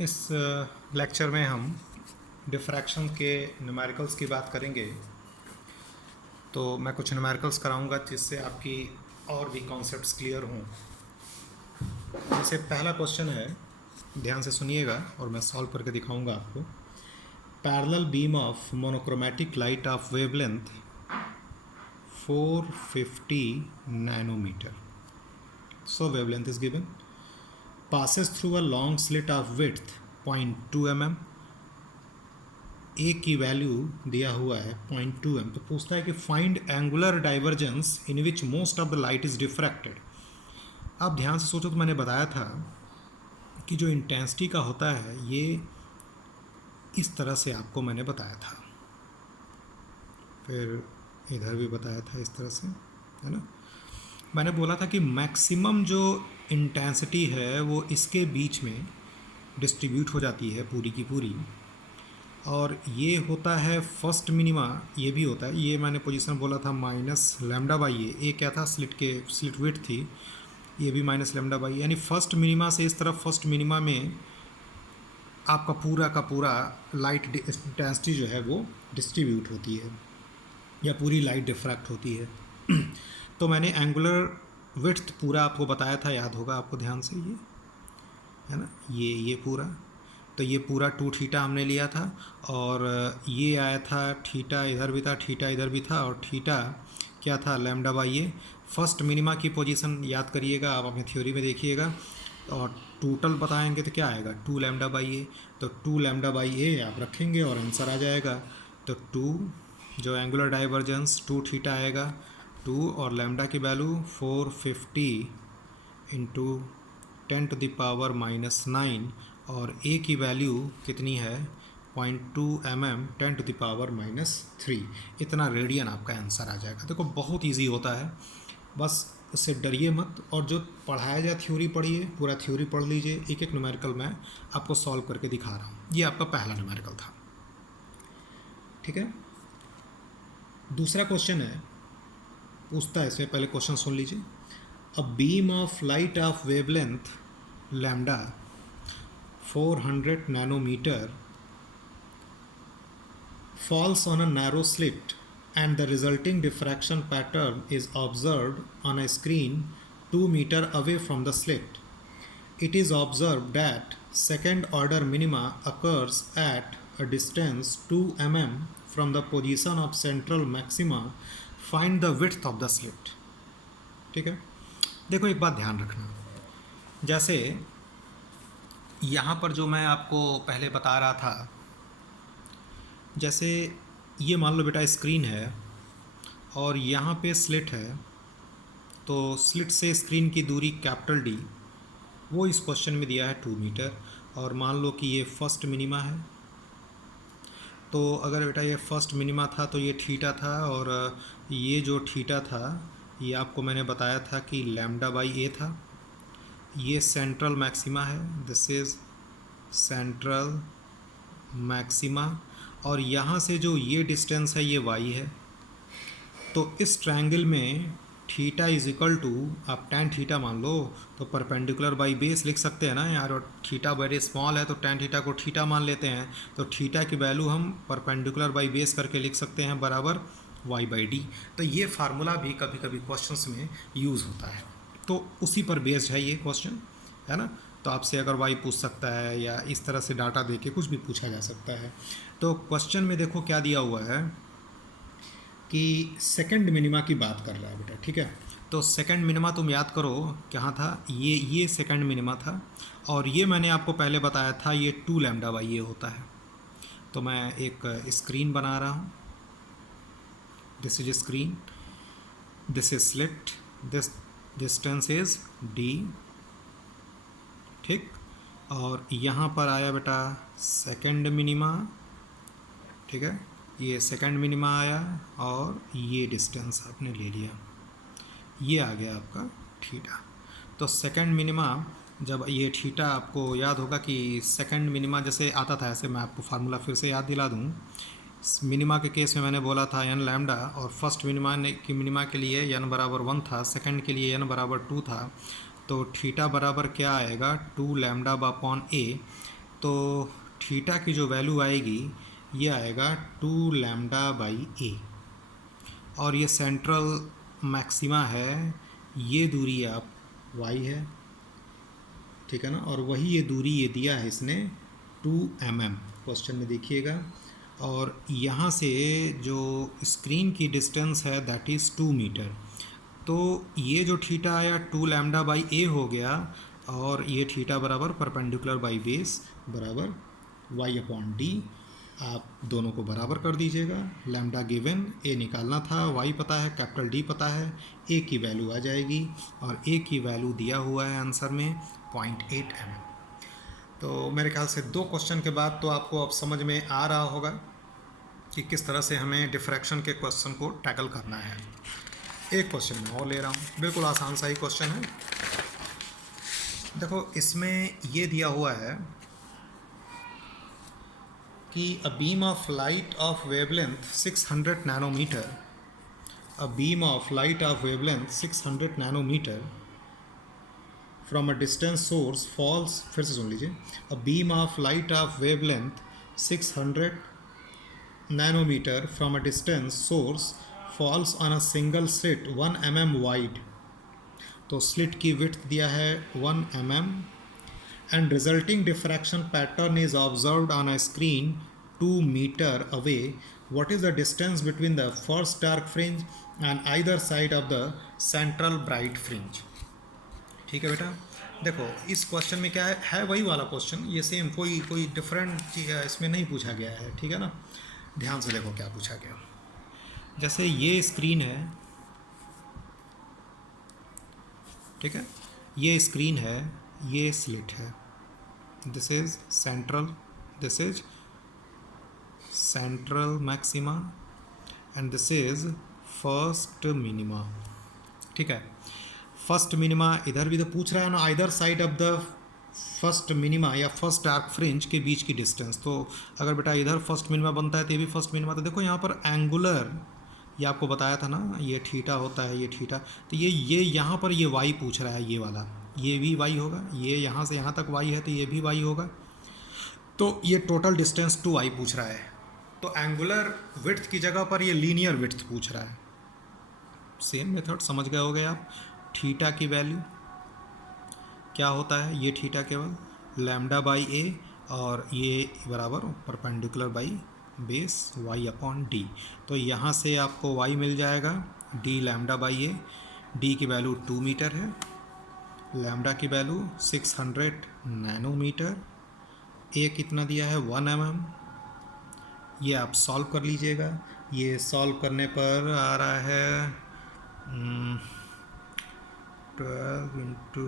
इस लेक्चर में हम डिफ्रैक्शन के न्यूमेरिकल्स की बात करेंगे। तो मैं कुछ न्यूमेरिकल्स कराऊंगा जिससे आपकी और भी कॉन्सेप्ट्स क्लियर हों। जैसे पहला क्वेश्चन है, ध्यान से सुनिएगा और मैं सॉल्व करके दिखाऊंगा आपको। Parallel beam of monochromatic light of wavelength 450 nanometre, so wavelength is given, passes through a long slit of width 0.2 mm। ए की वैल्यू दिया हुआ है 0.2 m। तो पूछता है कि find angular divergence in which most of the light is diffracted. आप ध्यान से सोचो तो मैंने बताया था कि जो इंटेंसिटी का होता है ये इस तरह से आपको मैंने बताया था, फिर इधर भी बताया था इस तरह से, है ना। मैंने बोला था कि मैक्सिमम जो इंटेंसिटी है वो इसके बीच में डिस्ट्रीब्यूट हो जाती है पूरी की पूरी, और ये होता है फर्स्ट मिनिमा। ये भी होता है, ये मैंने पोजीशन बोला था माइनस लैम्डा बाई ए क्या था, स्लिट विड्थ थी, ये भी माइनस लैम्डा बाई, यानी फर्स्ट मिनिमा से इस तरफ फर्स्ट मिनिमा में आपका पूरा का पूरा लाइट इंटेंसिटी जो है वो डिस्ट्रीब्यूट होती है या पूरी लाइट डिफ्रैक्ट होती है। तो मैंने एंगुलर विड्थ पूरा आपको बताया था, याद होगा आपको ध्यान से, ये है ना, ये पूरा, तो ये पूरा 2 थीटा हमने लिया था, और ये आया था थीटा इधर भी था, थीटा इधर भी था, और थीटा क्या था, lambda by A. First minima की पोजीशन याद करिएगा, आप अपनी थ्योरी में देखिएगा, और टोटल बताएंगे तो क्या आएगा 2 लैम्डा बाई ए। तो 2 लैम्डा बाई ए आप रखेंगे और आंसर आ जाएगा। तो 2 जो एंगुलर डाइवर्जेंस 2 थीटा आएगा, 2 और लैम्डा की वैल्यू 450 इंटू 10⁻⁹, और ए की वैल्यू कितनी है 0.2 mm 10⁻⁻3। इतना रेडियन आपका आंसर आ जाएगा। देखो बहुत इजी होता है, बस उससे डरिए मत, और जो पढ़ाया जाए थ्योरी पढ़िए, पूरा थ्योरी पढ़ लीजिए। एक एक न्यूमेरिकल मैं आपको सॉल्व करके दिखा रहा हूँ। ये आपका पहला न्यूमेरिकल था, ठीक है। दूसरा क्वेश्चन है, पूछता है, इसमें पहले क्वेश्चन सुन लीजिए। A beam of light of wavelength lambda 400 nanometer falls on a narrow slit and the resulting diffraction pattern is observed on a screen 2 meter away from the slit. It is observed that second order minima occurs at a distance 2 mm from the position of central maxima. Find the width of the slit. ठीक है, देखो एक बात ध्यान रखना, जैसे यहाँ पर जो मैं आपको पहले बता रहा था, जैसे ये मान लो बेटा स्क्रीन है और यहाँ पे स्लिट है, तो स्लिट से स्क्रीन की दूरी कैपिटल डी, वो इस क्वेश्चन में दिया है 2 मीटर, और मान लो कि ये फर्स्ट मिनिमा है। तो अगर बेटा ये फर्स्ट मिनिमा था तो ये थीटा था, और ये जो थीटा था ये आपको मैंने बताया था कि लैम्डा बाई ए था। ये सेंट्रल मैक्सिमा है, दिस इज़ सेंट्रल मैक्सिमा, और यहाँ से जो ये डिस्टेंस है ये वाई है। तो इस ट्रायंगल में थीटा इज इक्वल टू, आप tan थीटा मान लो तो परपेंडिकुलर बाई बेस लिख सकते हैं ना यार, और थीटा वेरी स्मॉल है तो tan थीटा को थीटा मान लेते हैं, तो थीटा की वैल्यू हम परपेंडिकुलर बाई बेस करके लिख सकते हैं बराबर y/d। तो ये फार्मूला भी कभी कभी क्वेश्चंस में यूज़ होता है, तो उसी पर बेस्ड है ये क्वेश्चन, है ना। तो आपसे अगर y पूछ सकता है या इस तरह से डाटा दे के कुछ भी पूछा जा सकता है। तो क्वेश्चन में देखो क्या दिया हुआ है कि सेकंड मिनिमा की बात कर रहा है बेटा, ठीक है। तो सेकंड मिनिमा तुम याद करो कहाँ था, ये सेकंड मिनिमा था, और ये मैंने आपको पहले बताया था ये 2 लैम्डा बाई ए होता है। तो मैं एक स्क्रीन बना रहा हूँ, this is screen, this is slit, this distance is D, ठीक। और यहाँ पर आया बेटा सेकंड मिनिमा, ठीक है, ये सेकंड मिनिमा आया, और ये डिस्टेंस आपने ले लिया, ये आ गया आपका थीटा। तो सेकंड मिनिमा, जब ये थीटा आपको याद होगा कि सेकंड मिनिमा जैसे आता था, ऐसे मैं आपको फार्मूला फिर से याद दिला दूँ। मिनिमा के केस में मैंने बोला था n लैम्डा, और फर्स्ट मिनिमा के लिए n बराबर 1 था, सेकंड के लिए n बराबर 2 था। तो थीटा बराबर क्या आएगा 2 लैम्डा अपॉन ए। तो थीटा की जो वैल्यू आएगी ये आएगा 2 लैम्डा बाई ए, और ये सेंट्रल मैक्सिमा है, ये दूरी आप वाई है, ठीक है ना, और वही ये दूरी ये दिया है इसने 2 mm, क्वेश्चन में देखिएगा। और यहाँ से जो स्क्रीन की डिस्टेंस है दैट इज़ 2 मीटर। तो ये जो थीटा आया 2 लैम्डा बाई ए हो गया, और ये थीटा बराबर परपेंडिकुलर बाई बेस बराबर वाई अपॉन डी। आप दोनों को बराबर कर दीजिएगा। लैम्डा गिवन, ए निकालना था, वाई पता है, कैपिटल डी पता है, ए की वैल्यू आ जाएगी, और ए की वैल्यू दिया हुआ है आंसर में 0.8 mm। तो मेरे ख्याल से 2 क्वेश्चन के बाद तो आपको अब समझ में आ रहा होगा कि किस तरह से हमें डिफ्रैक्शन के क्वेश्चन को टैकल करना है। एक क्वेश्चन मैं और ले रहा हूँ, बिल्कुल आसान सा ही क्वेश्चन है। देखो इसमें ये दिया हुआ है कि a beam of light of wavelength 600 nanometre, a beam of light of wavelength 600 nanometre from a distance source falls, फिर से सुन लीजिए, a beam of light of wavelength 600 nanometre from a distance source falls on a single slit 1 mm wide. तो slit की width दिया है 1 mm, and resulting diffraction pattern is observed on a screen 2 meter away. What is the distance between the first dark fringe and either side of the central bright fringe? ठीक है बेटा, देखो इस question में क्या है वही वाला क्वेश्चन, ये सेम, कोई डिफरेंट चीज़ इसमें नहीं पूछा गया है, ठीक है ना। ध्यान से देखो क्या पूछा गया। जैसे ये स्क्रीन है, ठीक है, ये स्क्रीन है, ये स्लिट है, this is central, this is central maxima and this is first minima, ठीक है। फर्स्ट मिनिमा इधर भी तो पूछ रहा है ना, either side of the first minima या फर्स्ट डार्क फ्रिंज के बीच की डिस्टेंस। तो अगर बेटा इधर फर्स्ट मिनिमा बनता है तो ये भी फर्स्ट मिनिमा, तो देखो यहाँ पर एंगुलर, ये आपको बताया था ना, ये थीटा होता है, ये थीटा, तो ये यहाँ पर ये वाई पूछ रहा है, ये वाला, ये भी वाई होगा, ये यहाँ से यहाँ तक वाई है तो ये भी वाई होगा, तो ये टोटल डिस्टेंस 2 वाई पूछ रहा है। तो एंगुलर विड्थ की जगह पर ये लीनियर विड्थ पूछ रहा है। सेम मेथड समझ गए होगे आप। थीटा की वैल्यू क्या होता है, ये थीटा केवल लैम्डा बाई ए, और ये बराबर perpendicular by base Y upon D. तो यहाँ से आपको वाई मिल जाएगा D lambda by A, D की वैल्यू 2 मीटर है, लैम्डा की वैल्यू 600 नैनोमीटर, ए कितना दिया है 1 mm। ये आप सॉल्व कर लीजिएगा, ये सॉल्व करने पर आ रहा है 12 इंटू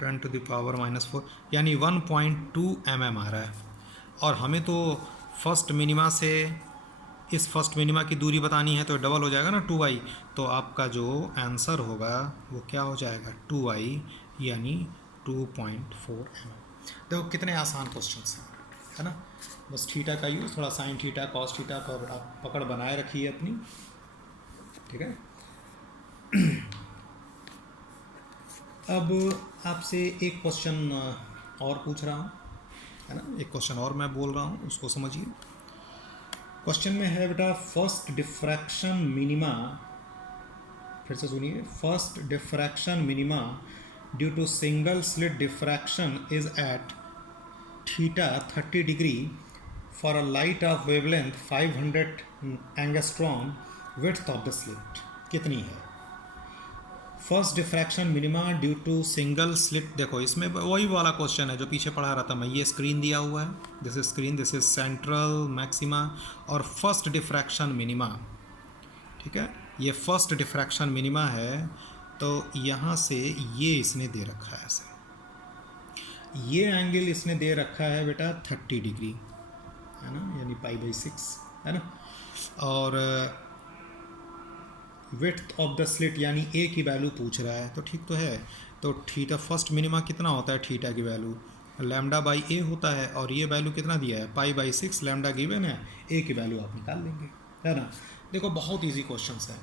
10 टू द पावर -4, यानी 1.2 mm आ रहा है। और हमें तो फर्स्ट मिनिमा से इस फर्स्ट मिनिमा की दूरी बतानी है, तो डबल हो जाएगा ना 2y, तो आपका जो आंसर होगा वो क्या हो जाएगा 2y, यानी 2.4 mm। देखो कितने आसान क्वेश्चंस हैं, है ना। बस थीटा का यूज़, थोड़ा साइन थीटा कॉस थीटा पर आप पकड़ बनाए रखिए अपनी, ठीक है। अब आपसे एक क्वेश्चन और पूछ रहा हूँ, है ना, एक क्वेश्चन और मैं बोल रहा हूँ, उसको समझिए। क्वेश्चन में है बेटा फर्स्ट डिफ्रैक्शन मिनिमा, फिर से सुनिए, first diffraction minima due to single slit diffraction is at theta 30 degree for a light of wavelength 500 angstrom, width of the slit कितनी है। First diffraction minima due to single slit, देखो इसमें वही वाला question है जो पीछे पढ़ा रहा था मैं, ये स्क्रीन दिया हुआ है, this is screen, this is central maxima और फर्स्ट डिफ्रैक्शन मिनिमा, ठीक है। ये फर्स्ट डिफ्रैक्शन मिनिमा है, तो यहाँ से ये इसने दे रखा है ऐसे, ये एंगल इसने दे रखा है बेटा 30 डिग्री, है ना, यानी π/6, है ना। और विड्थ ऑफ द स्लिट यानी ए की वैल्यू पूछ रहा है, तो ठीक तो है। तो थीटा फर्स्ट मिनिमा कितना होता है, थीटा की वैल्यू लैम्डा बाई ए होता है, और ये वैल्यू कितना दिया है π/6, लैम्डा गिवन है, ए की वैल्यू आप निकाल लेंगे, है ना। देखो बहुत इजी क्वेश्चंस है।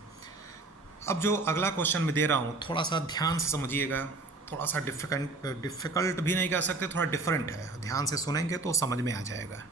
अब जो अगला क्वेश्चन मैं दे रहा हूँ थोड़ा सा ध्यान से समझिएगा, थोड़ा सा डिफ़िकल्ट भी नहीं कह सकते, थोड़ा डिफरेंट है, ध्यान से सुनेंगे तो समझ में आ जाएगा।